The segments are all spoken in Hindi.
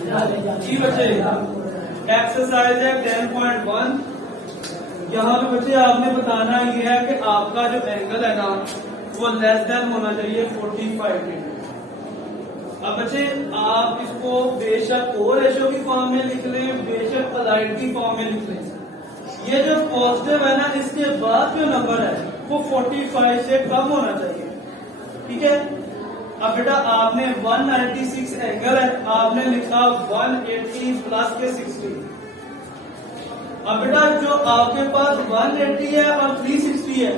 जी बच्चे, एक्सरसाइज है 10.1। यहाँ पे बच्चे आपने बताना ये है कि आपका जो एंगल है ना वो लेस देन होना चाहिए 45 डिग्री। अब बच्चे आप इसको बेशक ओ रेशो की फॉर्म में लिख लें, बेशक अलाइड की फॉर्म में लिख लें। ये जो पॉजिटिव है ना, इसके बाद जो नंबर है वो 45 से कम होना चाहिए। ठीक है। अब बेटा आपने 196 एंगल है, आपने लिखा 180 प्लस के 60। अब बेटा जो आपके पास 180 है और 360 है,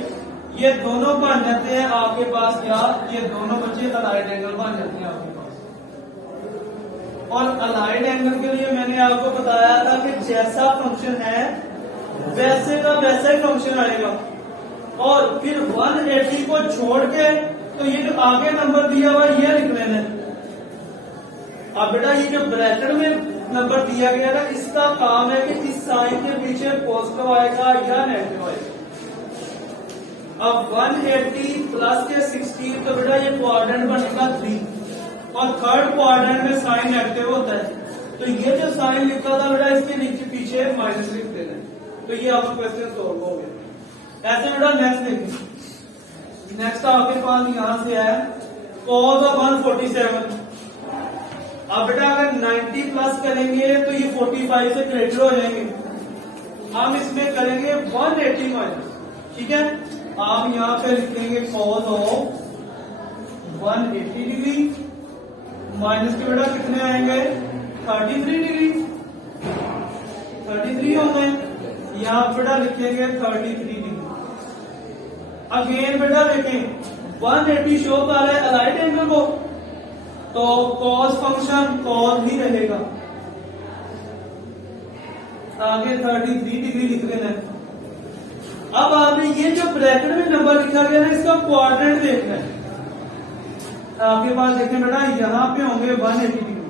ये दोनों बन जाते हैं आपके पास क्या, ये दोनों बच्चे अलाइड एंगल बन जाते हैं आपके पास। और अलाइड एंगल के लिए मैंने आपको बताया था कि जैसा फंक्शन है वैसे का वैसा ही फंक्शन आएगा। और फिर 180 को छोड़ के तो ये जो आगे नंबर दिया हुआ ये लिख लेना है। अब बेटा ये जो ब्रैकेट में नंबर दिया गया ना, इसका काम है कि इस साइन के पीछे पॉजिटिव आएगा या नेगेटिव आएगा। अब 180 प्लस के 60 तो बेटा ये क्वाड्रेंट बनेगा 3 और थर्ड क्वाड्रेंट में साइन नेगेटिव होता है। तो ये जो साइन लिखा था बेटा इसके नीचे पीछे माइनस लिख देना है। तो ये आपका क्वेश्चन सॉल्व हो गया। ऐसे बेटा नेक्स्ट देखिए, नेक्स्ट आपके पास यहां से है cos ऑफ 147। अब बेटा अगर 90 प्लस करेंगे तो ये 45 से ग्रेटर हो जाएंगे। हम इसमें करेंगे 180 माइनस। ठीक है, आप यहां पे लिखेंगे cos ऑफ 180 डिग्री माइनस के बेटा कितने आएंगे 33 डिग्री, 33 होंगे। यहां बेटा लिखेंगे 33 डिग्री। अगेन बेटा देखें 180 शो कर रहा है अलाइड एंगल को, तो cos फंक्शन cos ही रहेगा। आगे 33 डिग्री लिख देना है। अब आपने ये जो ब्रैकेट में नंबर लिखा गया ना, इसका क्वाड्रेंट देखना है। आपके पास देखें बेटा यहां पे होंगे 180 डिग्री,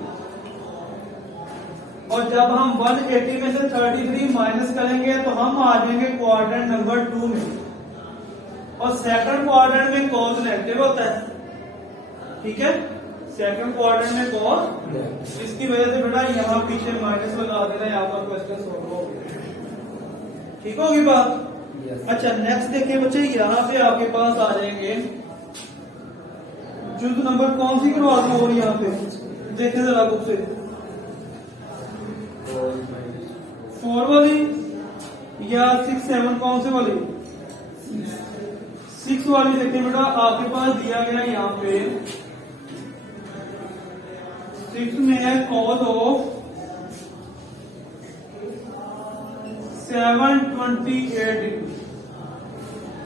और जब हम 180 में से 33 माइनस करेंगे तो हम आ जाएंगे क्वाड्रेंट नंबर 2 में। और सेकंड क्वाड्रेंट में cos नेगेटिव होता है। ठीक है, सेकंड क्वाड्रेंट में cos, इसकी वजह से बेटा यहाँ पीछे माइनस लगा देना है। आपका क्वेश्चन सॉल्व हो गया। ठीक होगी बात। अच्छा नेक्स्ट देखिए बच्चे, यहाँ पे आपके पास आ जाएंगे जुज नंबर कौन सी करवा दूं, और यहाँ पे देखे जरा बुक से 4 वाली या 6 7 कौन से वाली 6 वाली देखिए बेटा आपके पास दिया गया यहाँ पे 6 में है cos ऑफ 728 डिग्री।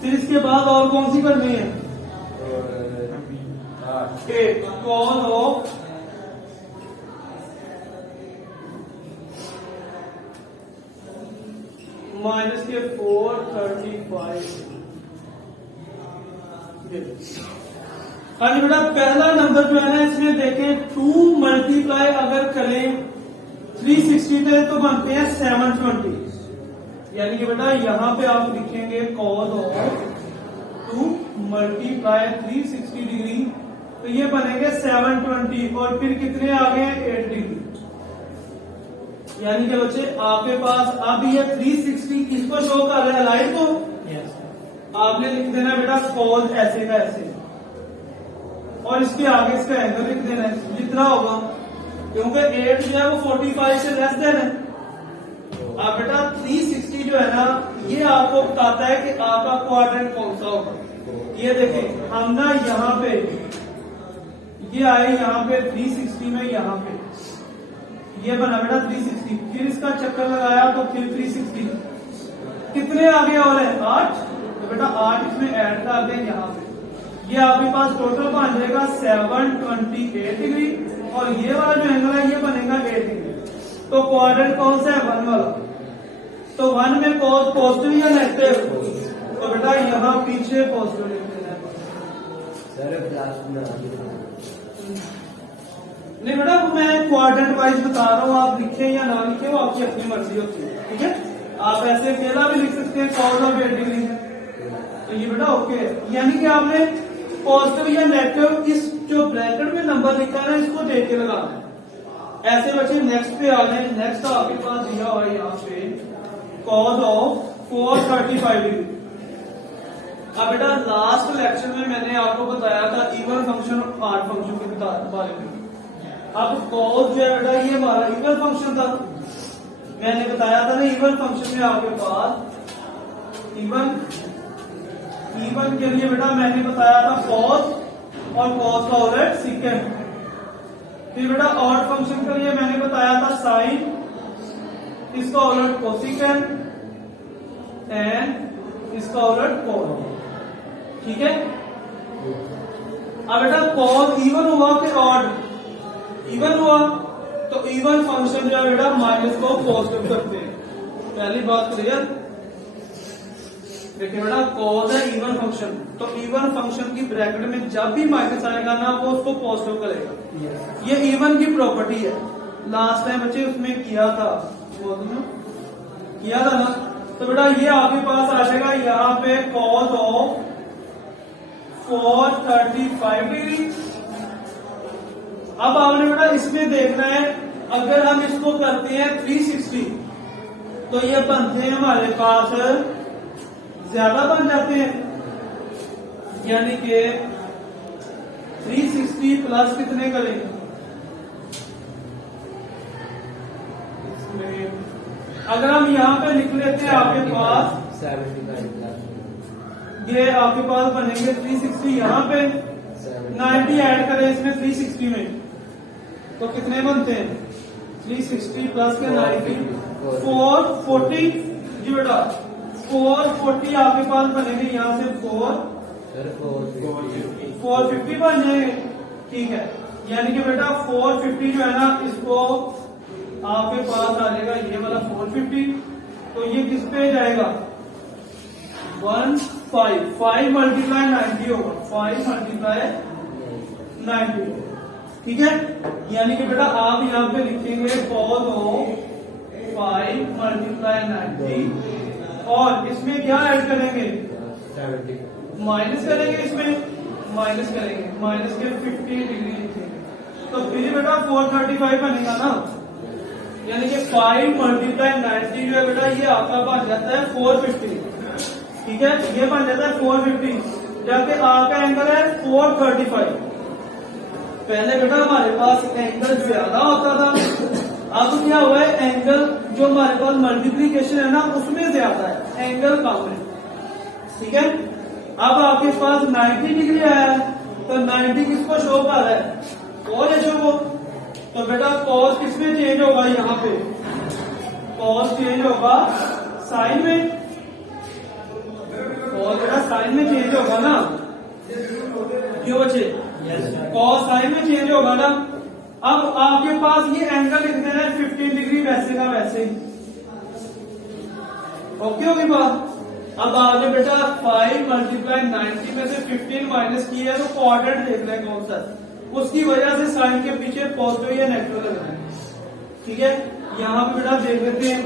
फिर इसके बाद और कौन सी करनी है 8 cos ऑफ माइनस के 435। हाँ जी बेटा पहला नंबर जो है ना, इसमें देखें 2 मल्टीप्लाई अगर करें 360 पे तो बनते हैं 720। यानी कि बेटा यहाँ पे आप लिखेंगे cos ऑफ 2 मल्टीप्लाई 360 डिग्री, तो ये बनेंगे 720 और फिर कितने आ गए 8 डिग्री। यानी कि बच्चे आपके पास अब ये 360 किसको शो कर रहा है लाइट को। आपने लिख देना बेटा cos ऐसे का ऐसे, और इसके आगे इसका एंगल लिख देना है जितना होगा, क्योंकि 8 जो है वो 45 से लेस देन है। अब बेटा 360 जो है ना, ये आपको बताता है कि आपका क्वाड्रेंट कौन सा होगा। ये देखें हम ना यहाँ पे ये आए, यहाँ पे 360 में यहाँ पे ये बना बेटा 360, फिर इसका चक्कर लगाया तो फिर 360 कितने आगे और है 8, तो बेटा 8 इसमें ऐड कर दें यहाँ पे। ये आपके पास टोटल बन जाएगा 728 डिग्री, और ये वाला जो एंगल है ये बनेगा 8 डिग्री। तो क्वाड्रेंट कौन सा है 1 वाला। तो 1 में cos पॉजिटिव या नेगेटिव, तो बेटा यहाँ पीछे पॉजिटिव लिख देना है। नहीं बेटा मैं क्वाड्रेंट वाइज बता रहा हूँ, आप लिखें या ना लिखें वो आपकी अपनी मर्जी होती है। ठीक है, आप ऐसे अकेला भी लिख सकते हैं cos ऑफ 8 डिग्री, तो ये बेटा ओके। यानी कि आपने पॉजिटिव या नेगेटिव इस जो ब्रैकेट में नंबर लिखा है ना, इसको देख के लगाना है। ऐसे बच्चे नेक्स्ट पे आ गए। नेक्स्ट आपके पास दिया हुआ है यहाँ पे cos ऑफ 435 डिग्री। अब बेटा लास्ट लेक्चर में मैंने आपको बताया था इवन फंक्शन और ऑड फंक्शन के बारे में। अब cos जो है बेटा ये हमारा इवन फंक्शन था, मैंने बताया था ना इवन फंक्शन में आपके पास इवन के लिए बेटा मैंने बताया था cos और cos का उलट सेकंड। फिर बेटा ऑड फंक्शन के लिए मैंने बताया था साइन, इसका उलट कोसिकेंड एंड इसका उलट कॉस। ठीक है। अब बेटा कॉस इवन हुआ कि ऑड? इवन हुआ तो इवन फंक्शन जो है बेटा माइनस को पॉजिटिव करते हैं। पहली बात क्लियर। देखिए बेटा कॉस है इवन फंक्शन, तो इवन फंक्शन की ब्रैकेट में जब भी माइनस आएगा ना वो उसको पॉजिटिव करेगा। ये इवन की प्रॉपर्टी है। लास्ट टाइम बच्चे उसमें किया था, किया था ना। तो बेटा ये आपके पास आ जाएगा यहाँ पे cos ऑफ 435 डिग्री। अब आपने बेटा इसमें देखना है, अगर हम इसको करते हैं 360 तो ये बनते हैं हमारे पास ज्यादा बन जाते हैं, यानी कि 360 प्लस कितने करेंगे इसमें? अगर हम यहाँ पे लिख लेते हैं आपके पास 75 ये आपके पास बनेंगे 360, यहाँ पे 90 ऐड करें इसमें 360 में तो कितने बनते हैं? 360 प्लस के 90 440 जी बेटा 440 आपके पास बनेंगे, यहाँ से 450 बन जाएंगे। ठीक है, यानी कि बेटा 450 जो है ना इसको आपके पास आ जाएगा ये वाला 450, तो ये किस पे जाएगा? 5 मल्टीप्लाई 90 होगा, 5 मल्टीप्लाई 90। ठीक है, यानी कि बेटा आप यहाँ पे लिखेंगे cos ऑफ 5 मल्टीप्लाई 90 और इसमें क्या ऐड करेंगे? माइनस करेंगे, इसमें माइनस करेंगे, माइनस के 50 डिग्री लिखेंगे, तो फिर बेटा 435 बनेगा ना। यानी कि 5 मल्टीप्लाई 90 जो है बेटा ये आपका बन जाता है 450। ठीक है, ये बन जाता है 450, जबकि आपका एंगल है 435। पहले बेटा हमारे पास एंगल ज्यादा होता था, अब क्या हुआ है एंगल जो हमारे पास मल्टीप्लीकेशन है ना उसमें ज्यादा है, एंगल कम है। ठीक है, अब आपके पास 90 डिग्री आया है तो 90 किसको शो कर रहा है? कॉस है को। तो बेटा कॉस किसमें चेंज होगा? यहाँ पे कॉस चेंज होगा साइन में, कॉस बेटा साइन में चेंज होगा ना, क्यों बच्चे? कॉस साइन में चेंज होगा ना। अब आपके पास ये एंगल लिख देना है 15 डिग्री, वैसे का वैसे ही। ओके होगी बात। अब आपने बेटा 5 मल्टीप्लाई 90 में से 15 माइनस किया है तो क्वाड्रेंट देख रहे हैं कौन सा, उसकी वजह से साइन के पीछे पॉजिटिव या नेगेटिव लग रहा है। ठीक है, यहाँ पे बेटा देख लेते हैं,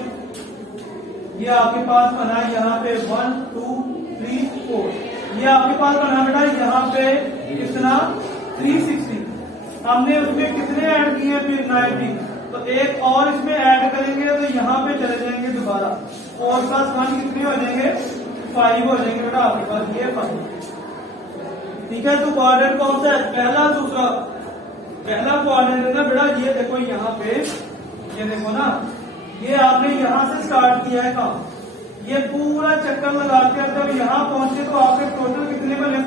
ये आपके पास बना है यहाँ पे 1 2 3 4, ये आपके पास बना बेटा यहाँ पे कितना 360, हमने उसमें कितने ऐड किए फिर 90, तो एक और इसमें ऐड करेंगे तो यहाँ पे चले जाएंगे दोबारा, और प्लस 1 कितने हो जाएंगे 5 हो जाएंगे बेटा आपके पास ये 5। ठीक है, तो क्वाड्रेंट कौन सा है? पहला दूसरा? पहला क्वाड्रेंट है ना बेटा, ये देखो यहाँ पे, ये देखो ना, ये आपने यहाँ से स्टार्ट किया है काम, ये पूरा चक्कर लगा के जब यहाँ पहुंचे तो आपके टोटल कितने बने?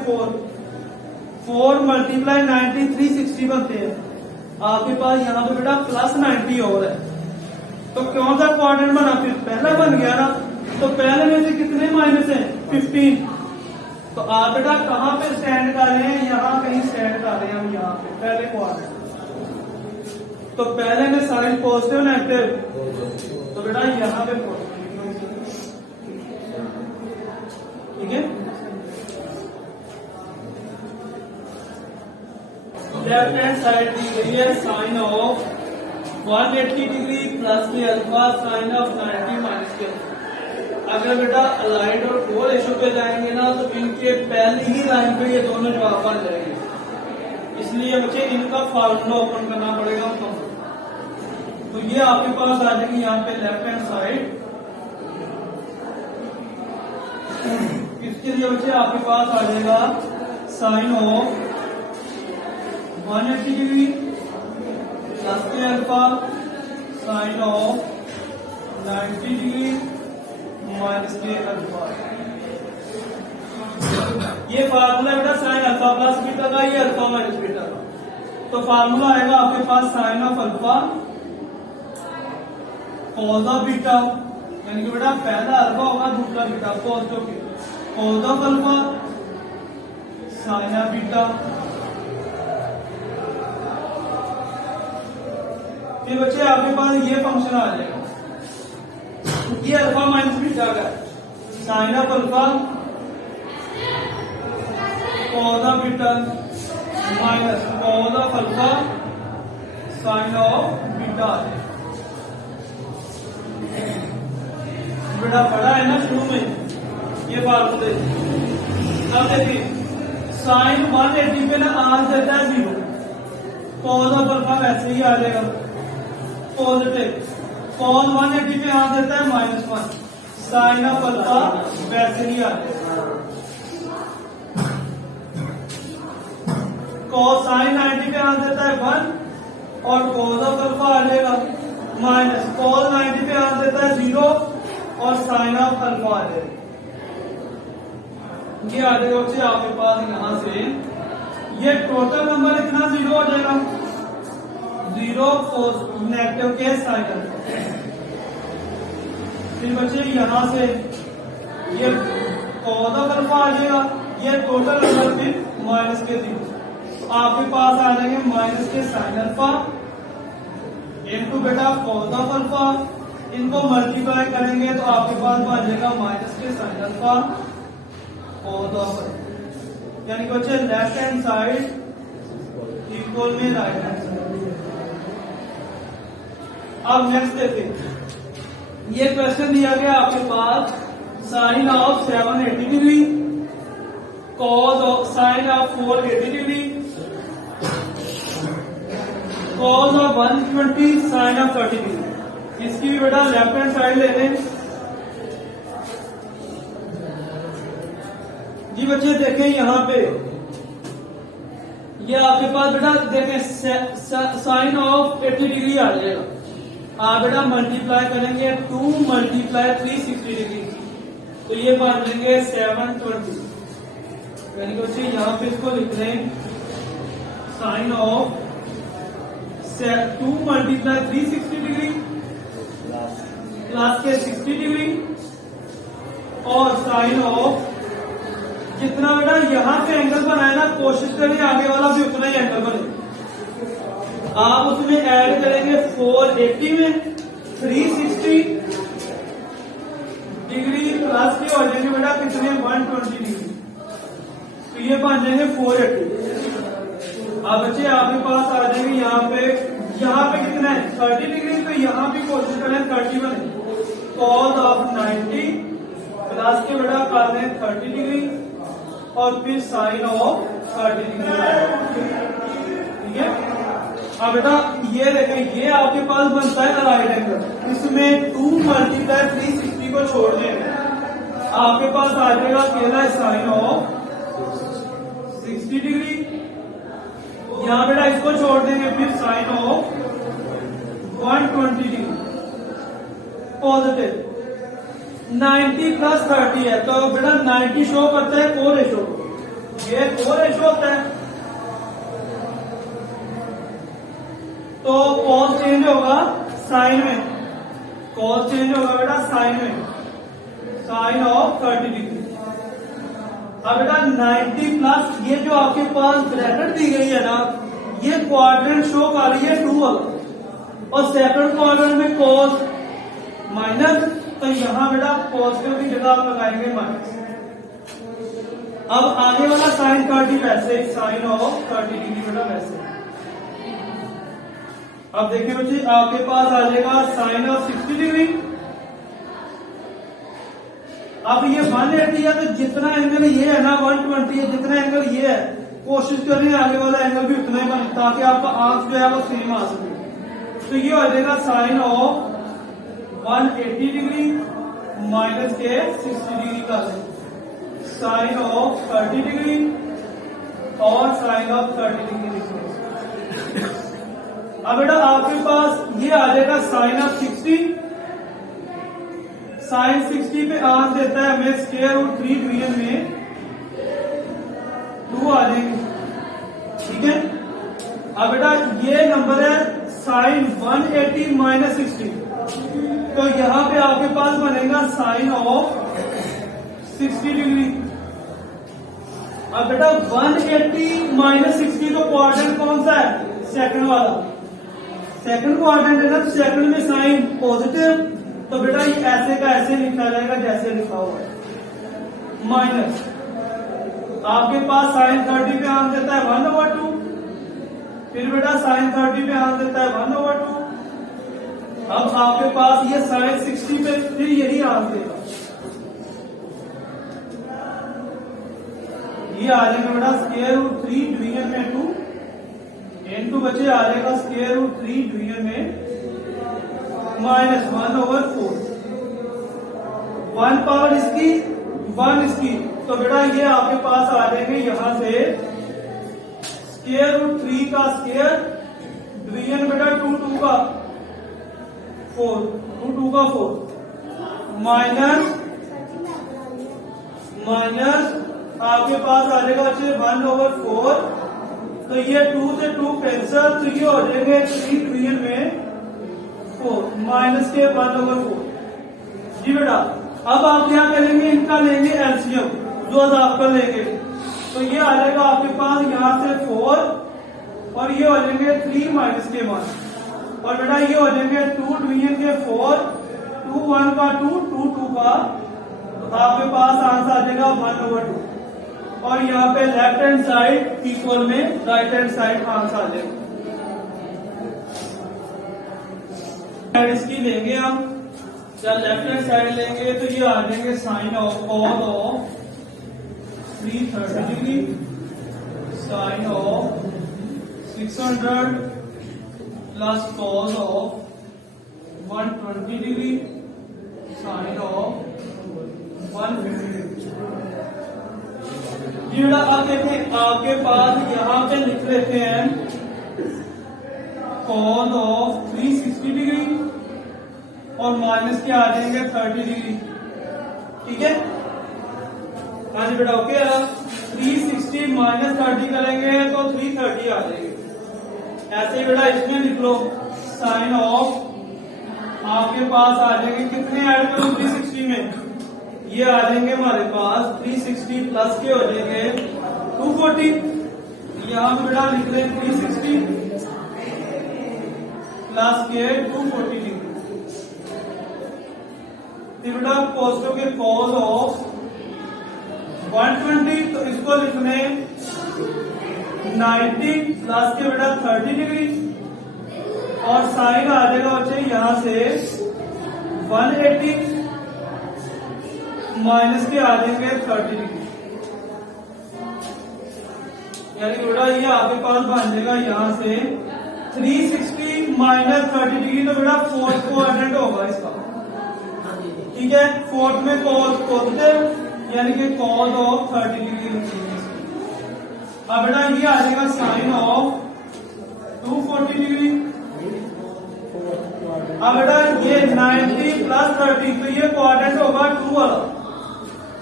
4 मल्टीप्लाई 90 360 बनते हैं। आपके पास यहाँ पे बेटा प्लस 90 और है, तो कौन सा क्वाड्रेंट बना? फिर पहला बन गया ना, तो पहले में से कितने माइनस है? 15। तो आप बेटा कहाँ पे स्टैंड कर रहे हैं? यहाँ कहीं स्टैंड कर रहे हैं हम, यहाँ पे पहले क्वाड्रेंट। तो पहले में साइन पॉजिटिव नेगेटिव, तो बेटा यहाँ पे पॉजिटिव। ठीक है, लेफ्ट हैंड साइड दी गई है साइन ऑफ 180 डिग्री प्लस के अल्फा साइन ऑफ 90 माइनस के अल्फा। अगर बेटा अलाइड और को रेशो पे जाएंगे ना तो इनके पहली ही लाइन पे ये दोनों जवाब बन जाएंगे, इसलिए मुझे इनका फार्मूला ओपन करना पड़ेगा हमको। तो ये आपके पास आ जाएगी यहाँ पे लेफ्ट हैंड साइड। इसके लिए बच्चे आपके पास आ जाएगा साइन ऑफ 180 डिग्री प्लस के alpha sine of 90 degree minus के अल्फा। ये फार्मूला बेटा साइन अल्फा प्लस बीटा का, ये अल्फा माइनस बीटा का। तो फार्मूला आएगा आपके पास sine of alpha cos of beta, यानी कि बेटा पहला अल्फा होगा दूसरा beta, cos of alpha sine of beta. फिर बच्चे आपके पास ये फंक्शन आ जाएगा, ये अल्फा माइनस बीटा का sine of alpha cos of beta minus cos of alpha sine of beta. बेटा पढ़ा है ना शुरू में ये फार्मूले। अब देखिए साइन 180 पे ना आ जाता है 0, कॉस ऑफ अल्फा वैसे ही आ जाएगा पॉजिटिव, कॉस 180 पे आ जाता है -1, साइन ऑफ अल्फा वैसे ही आ जाएगा। कॉस साइन 90 पे आ जाता है 1 और कॉस ऑफ अल्फा आ जाएगा माइनस, कॉस 90 पे आ जाता है 0 और साइन ऑफ अल्फा आ जाएगा। ये आ जाएगा बच्चे आपके पास यहां से ये टोटल नंबर इतना 0 हो जाएगा, 0 cos नेगेटिव के साइन अल्फा। फिर बच्चे यहां से ये कॉस ऑफ अल्फा आ जाएगा, ये टोटल नंबर फिर माइनस के 0। आपके पास आ जाएंगे माइनस के साइन अल्फा इनटू बेटा कॉस ऑफ अल्फा, इनको मल्टीप्लाई करेंगे तो आपके पास बन जाएगा माइनस के sine alpha cos of alpha, यानी कि बच्चे लेफ्ट हैंड साइड इक्वल में राइट हैंड साइड। अब नेक्स्ट देखिए, ये क्वेश्चन दिया गया आपके पास sine of 780 degree cos of sine of 480 degree cos of 120 sine of 30 degree. इसकी भी बेटा लेफ्ट हैंड साइड ले लें जी। बच्चे देखें यहां पे ये आपके पास बेटा देखें साइन ऑफ 80 डिग्री आ जाएगा। आप बेटा मल्टीप्लाई करेंगे 2 मल्टीप्लाई 360 डिग्री, तो ये बन जाएंगे 720, यानी कि बच्चे यहां पे इसको लिख लें sine of 2 multiply 360 degree plus के 60 डिग्री और साइन ऑफ जितना बेटा यहां पे एंगल बनाया ना, कोशिश करें आगे वाला भी उतना ही एंगल बने। आप उसमें ऐड करेंगे 480 में 360 डिग्री प्लस के हो जाएंगे बेटा कितने 120 डिग्री, तो ये बन जाएंगे 480। अब बच्चे आपके पास आ जाएंगे यहाँ पे कितना है 30 डिग्री, तो यहाँ भी कोशिश करें 31 कॉस ऑफ 90 प्लस के बेटा कर लें 30 डिग्री और फिर साइन ऑफ 30 डिग्री, ठीक है। अब बेटा ये देखें ये आपके पास बनता है राइट एंगल, इसमें 2 मल्टीप्लाई 360 को छोड़ दें आपके पास आ जाएगा अकेला साइन ऑफ 60 डिग्री। यहां बेटा इसको छोड़ देंगे फिर sine of 120 degree positive. 90 plus 30 है तो बेटा 90 शो करता है को रेशो, ये को रेशो होता है, तो कॉस चेंज होगा साइन में, कॉस चेंज होगा बेटा साइन में, साइन ऑफ 30 डिग्री। अब बेटा 90 प्लस ये जो आपके पास ब्रैकेट दी गई है ना, ये क्वाड्रेंट शो कर रही है 2 और सेकंड क्वाड्रेंट में कॉस माइनस, तो यहां बेटा पॉजिटिव की जगह आप लगाएंगे माइनस। अब आगे वाला साइन 30 वैसे साइन ऑफ 30 डिग्री बेटा वैसे। अब देखिए बच्चे आपके पास आ जाएगा साइन ऑफ 60 डिग्री। अब ये 180 है तो जितना एंगल ये है ना 120 है, जितना एंगल ये है कोशिश करें आगे वाला एंगल भी उतना ही बने ताकि आपका आंख जो है वो सेम आ सके। तो तो ये हो जाएगा साइन ऑफ 180 डिग्री माइनस के 60 डिग्री का साइन ऑफ 30 डिग्री और साइन ऑफ 30 डिग्री लिखेंगे। अब बेटा आपके पास ये आ जाएगा साइन ऑफ 60। साइन 60 पे आंसर देता है हमें स्क्वायर रूट 3 डिवीजन में 2 आ जाएंगे। ठीक है, अब बेटा ये नंबर है साइन 180 माइनस 60, तो यहां पे आपके पास बनेगा साइन ऑफ 60 डिग्री। अब बेटा 180 माइनस 60 तो क्वाड्रेंट कौन सा है? सेकंड वाला, सेकंड क्वाड्रेंट है ना, तो सेकंड में साइन पॉजिटिव, तो बेटा ये ऐसे का ऐसे लिखा जाएगा जैसे लिखा हुआ है। माइनस आपके पास साइन 30 पे आंसर देता है 1/2, फिर बेटा साइन 30 पे आंसर देता है 1/2। अब आपके पास ये साइन 60 पे फिर यही आंसर देगा, ये आ जाएगा बेटा स्क्वायर रूट 3 डिवीजन में 2 इनटू बचे आ जाएगा स्क्वायर रूट 3 डिवीजन में माइनस 1/4। 1 पावर इसकी 1 इसकी, तो बेटा ये आपके पास आ जाएंगे यहां से स्क्वायर रूट 3 का स्क्वायर डिवीजन बेटा 2 का 4, 2 का 4 माइनस आपके पास आ जाएगा अच्छे 1/4, तो ये 2 से 2 कैंसल, तो ये हो जाएंगे 3 डिवीजन में 4 माइनस के 1/4। जी बेटा अब आप क्या करेंगे, इनका लेंगे एलसीएम जो आपका लेंगे, तो ये आ जाएगा आपके पास यहां से 4 और ये हो जाएंगे 3 माइनस के 1, और बेटा ये हो जाएंगे 2 डिवीजन के 4, 2 1 का 2, 2 2 का, तो आपके पास आंसर आ जाएगा 1/2, और यहाँ पे लेफ्ट हैंड साइड इक्वल में राइट हैंड साइड आंसर आ जाएगा। इसकी लेंगे हम, जब लेफ्ट हैंड साइड लेंगे तो ये आ जाएंगे sine of cos of 330 degree, sine of 600 plus cos of 120 degree, sine of 150 degree. ये बेटा आप देखें आपके पास यहां पे लिख लेते हैं कॉस ऑफ 360 डिग्री और माइनस के आ जाएंगे 30 डिग्री। ठीक है, हाँ जी बेटा ओके। 360 माइनस 30 करेंगे तो 330 आ जाएंगे। ऐसे ही बेटा इसमें लिख लो साइन ऑफ आपके पास आ जाएंगे, कितने ऐड करो 360 में, ये आ जाएंगे हमारे पास 360 प्लस के हो जाएंगे 240। यहां पे बेटा लिख लें 360 प्लस के 240 डिग्री। बेटा पॉजिटिव के कॉस ऑफ 120, तो इसको लिखने 90 प्लस के बेटा 30 डिग्री, और साइन आ जाएगा बच्चे यहां से 180 माइनस के आ जाएंगे 30 डिग्री, यानी कि बेटा ये आपके पास बन जाएगा यहां से 360 माइनस 30 डिग्री, तो बेटा फोर्थ क्वाड्रेंट होगा इसका। ठीक है, फोर्थ में कॉस पॉजिटिव यानी कि कॉस ऑफ 30 डिग्री। अब बेटा ये आ जाएगा साइन ऑफ 240 डिग्री। अब बेटा ये 90 प्लस 30, तो ये क्वाड्रेंट होगा 2 वाला।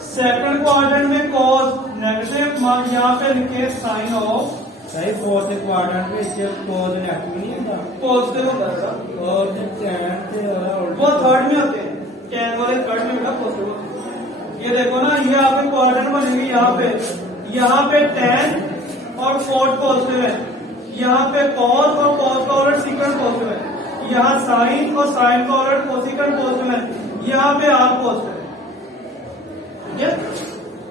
सेकंड क्वाड्रेंट में कॉस नेगेटिव, यहाँ पे लिखे साइन ऑफ सही। फोर्थ क्वाड्रेंट में कॉस नेगेटिव नहीं होता, पॉजिटिव होता है, और टैन वो थर्ड में होते हैं, टैन वाले थर्ड में बेटा पॉजिटिव होते हैं। ये देखो ना, ये आपके क्वाड्रेंट बनेंगे, यहाँ पे टैन और फोर्थ पॉजिटिव है, यहाँ पे कॉस और कॉस का ऑर्डर सीक्वेंस पॉजिटिव है, यहाँ साइन और साइन का ऑर्डर कोसिकेंट पॉजिटिव है, यहाँ पे आर पॉजिटिव है। ठीक है,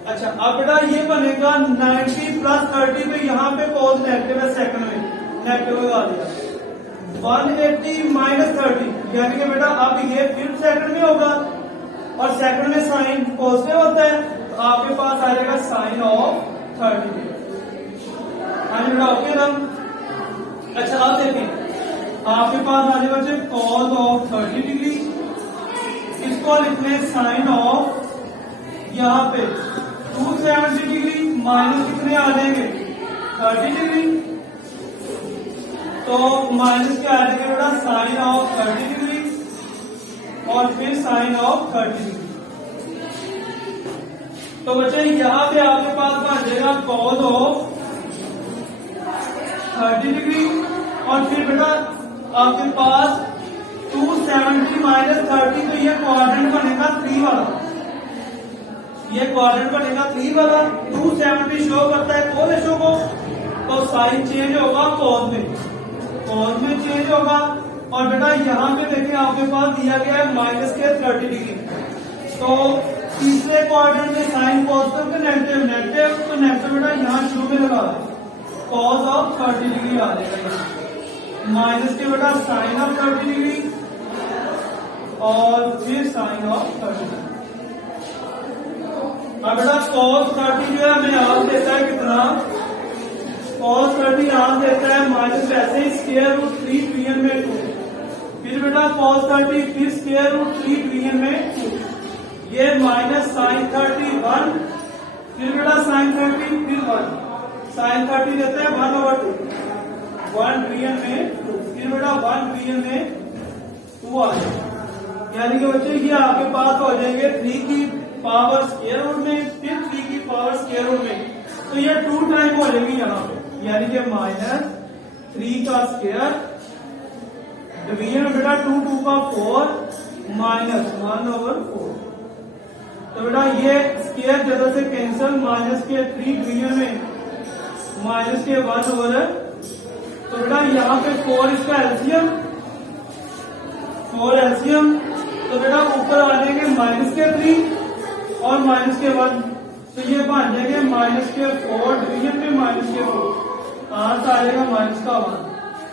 अच्छा अब बेटा ये बनेगा 90 प्लस 30 पे, यहाँ पे कॉस नेगेटिव है, सेकंड में नेगेटिव लगा दिया। 180 माइनस 30 यानी कि बेटा अब ये फिर सेकंड में होगा, और सेकंड में साइन पॉजिटिव होता है, तो आपके पास आ जाएगा साइन ऑफ 30 डिग्री। हाँ जी बेटा ओके ना। अच्छा आप देखें आपके पास आ जाएगा बच्चे cos ऑफ 30 डिग्री, इसको लिखने साइन ऑफ यहाँ पे 270 डिग्री माइनस कितने आ जाएंगे 30 डिग्री, तो माइनस क्या आ जाएगा बेटा साइन ऑफ 30 डिग्री और फिर साइन ऑफ 30 डिग्री। तो बच्चे यहाँ पे आपके पास बन जाएगा cos ऑफ 30 डिग्री और फिर बेटा आपके पास 270 माइनस 30, तो ये क्वाड्रेंट बनेगा 3 वाला, ये क्वाड्रेंट बनेगा 3 वाला। 270 शो करता है कौन रेशो को, तो साइन चेंज होगा कॉस में चेंज होगा। और बेटा यहाँ पे देखिए आपके पास दिया गया है माइनस के 30 डिग्री, तो तीसरे क्वाड्रेंट में साइन पॉजिटिव के नेगेटिव नेगेटिव, तो नेगेटिव बेटा यहाँ शुरू में लगा कॉस ऑफ 30 डिग्री आ जाएगा, माइनस के बेटा साइन ऑफ 30 डिग्री और फिर साइन ऑफ 30 डिग्री। अब बेटा cos 30 जो है हमें यहाँ देता है कितना, cos 30 यहाँ देता है माइनस वैसे ही स्क्वायर रूट 3 डिवीजन में 2, फिर बेटा cos 30 फिर स्क्वायर रूट 3 डिवीजन में 2, ये माइनस साइन 30 1, फिर बेटा साइन 30 फिर 1, साइन 30 देता है 1/2, 1 डिवीजन में 2, फिर बेटा 1 डिवीजन में 2 आ जाएगा। यानी कि बच्चे ये आपके पास हो जाएंगे 3 की पावर स्क्वायर रूट में फिर 3 की पावर स्क्वायर रूट में, तो ये 2 टाइम हो जाएगी यहाँ पे, यानी कि माइनस 3 का स्क्वायर डिवीजन में बेटा 2 2 का 4 माइनस 1/4, तो बेटा ये स्क्वायर जगह से कैंसिल, माइनस के 3 डिवीजन में माइनस के 1/, तो बेटा यहाँ पे 4 इसका एलसीएम, 4 एलसीएम, तो बेटा ऊपर आ जाएंगे माइनस के 3 और माइनस के 1, तो ये बन जाएंगे माइनस के 4 डिवीजन में माइनस के 4, आंसर आ जाएगा माइनस का 1,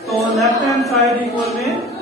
तो लेफ्ट हैंड साइड इक्वल में